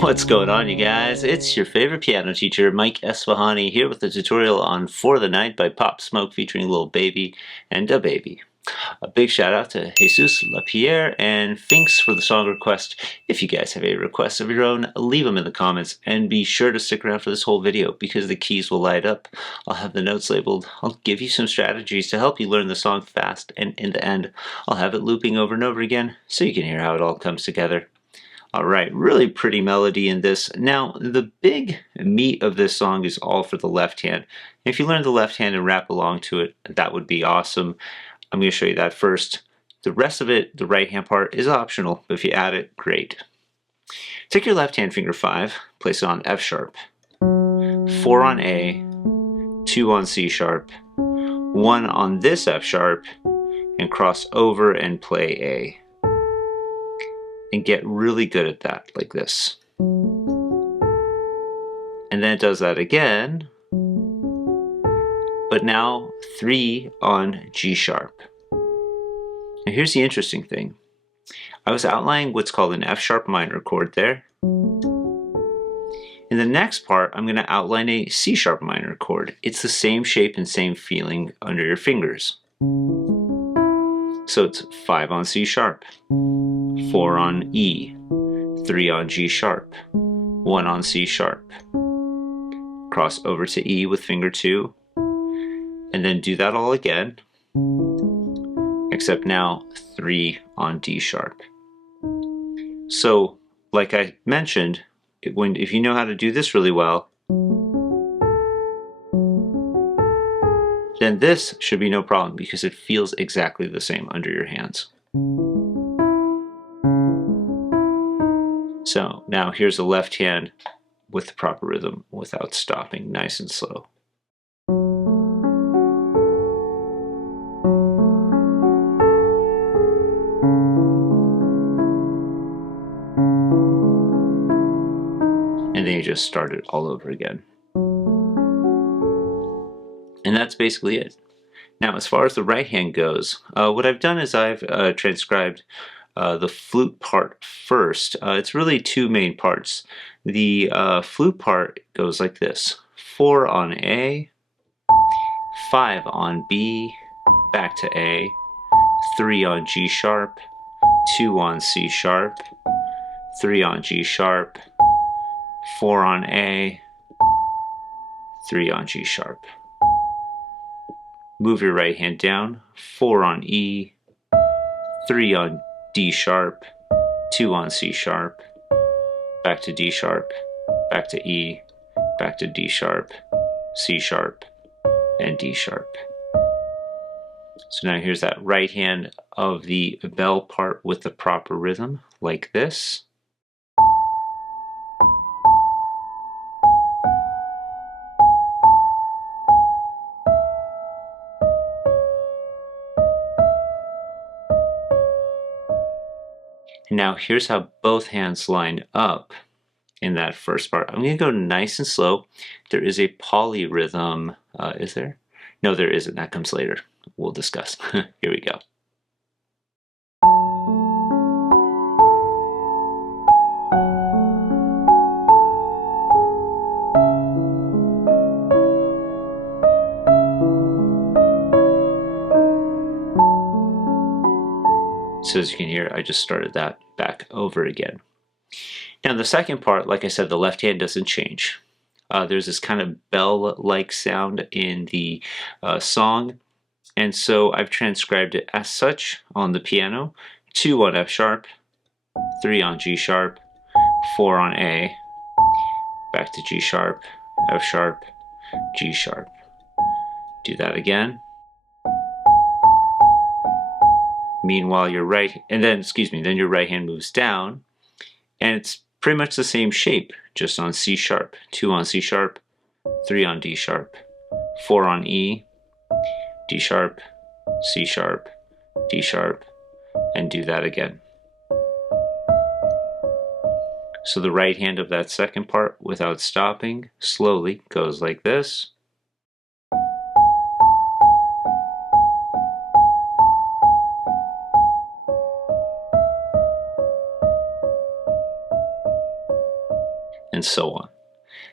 What's going on, you guys? It's your favorite piano teacher, Mike Esfahani, here with a tutorial on For the Night by Pop Smoke featuring Lil Baby and DaBaby. A big shout out to Jesus Lapierre and Finks for the song request. If you guys have any requests of your own, leave them in the comments and be sure to stick around for this whole video because the keys will light up. I'll have the notes labeled. I'll give you some strategies to help you learn the song fast, and in the end, I'll have it looping over and over again so you can hear how it all comes together. Alright, really pretty melody in this. Now, the big meat of this song is all for the left hand. If you learn the left hand and rap along to it, that would be awesome. I'm going to show you that first. The rest of it, the right hand part, is optional, but if you add it, great. Take your left hand finger 5, place it on F sharp, 4 on A, 2 on C sharp, 1 on this F sharp, and cross over and play A. And get really good at that, like this. And then it does that again, but now 3 on G sharp. Now here's the interesting thing. I was outlining what's called an F sharp minor chord there. In the next part, I'm going to outline a C sharp minor chord. It's the same shape and same feeling under your fingers. So it's 5 on C sharp, 4 on E, 3 on G sharp, 1 on C sharp. Cross over to E with finger 2, and then do that all again, except now 3 on D sharp. So, like I mentioned, if you know how to do this really well, then this should be no problem because it feels exactly the same under your hands. So now here's the left hand with the proper rhythm without stopping, nice and slow. And then you just start it all over again. And that's basically it. Now, as far as the right hand goes, what I've done is I've transcribed the flute part first. It's really two main parts. The flute part goes like this: 4 on A, 5 on B, back to A, 3 on G sharp, 2 on C sharp, 3 on G sharp, 4 on A, 3 on G sharp. Move your right hand down, 4 on E, 3 on D sharp, 2 on C sharp, back to D sharp, back to E, back to D sharp, C sharp, and D sharp. So now here's that right hand of the bell part with the proper rhythm, like this. And now here's how both hands line up in that first part. I'm going to go nice and slow. There is a polyrhythm. Is there? No, there isn't. That comes later. We'll discuss. Here we go. So as you can hear, I just started that back over again. Now the second part, like I said, the left hand doesn't change. There's this kind of bell-like sound in the song, and so I've transcribed it as such on the piano: 2 on F sharp, 3 on G sharp, 4 on A, back to G sharp, F sharp, G sharp. Do that again. Meanwhile, your right, and then, then your right hand moves down, and it's pretty much the same shape, just on C sharp. 2 on C sharp, 3 on D sharp, 4 on E, D sharp, C sharp, D sharp, and do that again. So the right hand of that second part, without stopping, slowly goes like this. and so on.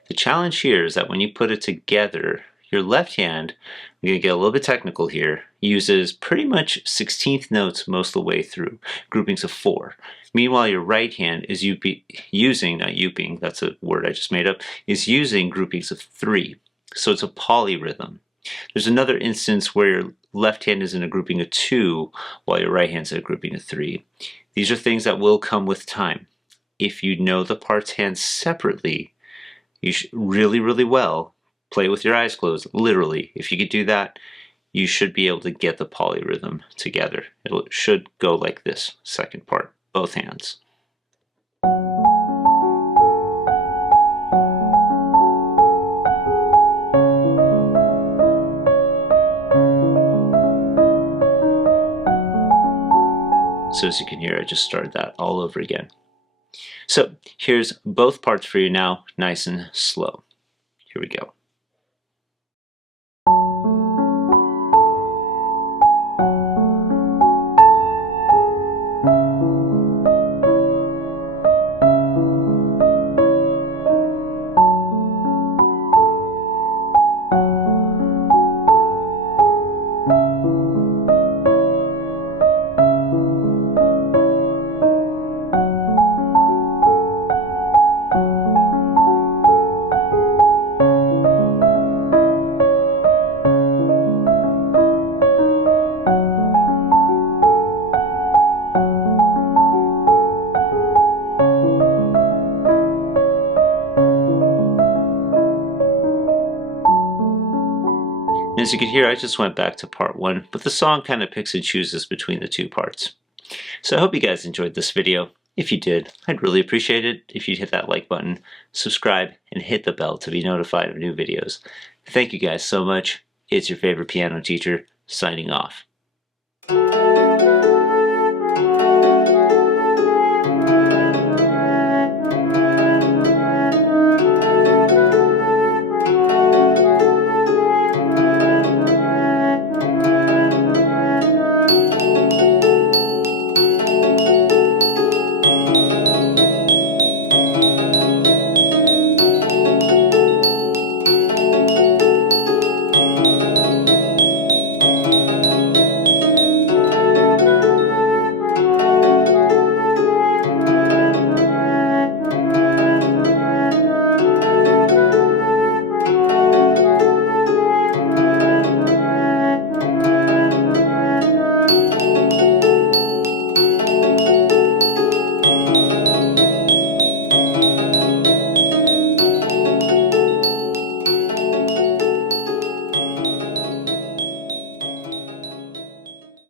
The challenge here is that when you put it together, your left hand, I'm going to get a little bit technical here, uses pretty much 16th notes most of the way through, groupings of 4. Meanwhile, your right hand is using, not youping, that's a word I just made up, is using groupings of 3. So it's a polyrhythm. There's another instance where your left hand is in a grouping of 2 while your right hand's in a grouping of 3. These are things that will come with time. If you know the parts hands separately, you should really well play with your eyes closed, literally. If you could do that, you should be able to get the polyrhythm together. It should go like this, second part, both hands. So as you can hear, I just started that all over again. So here's both parts for you now, nice and slow. Here we go. As you can hear, I just went back to part 1, but the song kind of picks and chooses between the 2 parts. So I hope you guys enjoyed this video. If you did, I'd really appreciate it if you'd hit that like button, subscribe, and hit the bell to be notified of new videos. Thank you guys so much. It's your favorite piano teacher, signing off.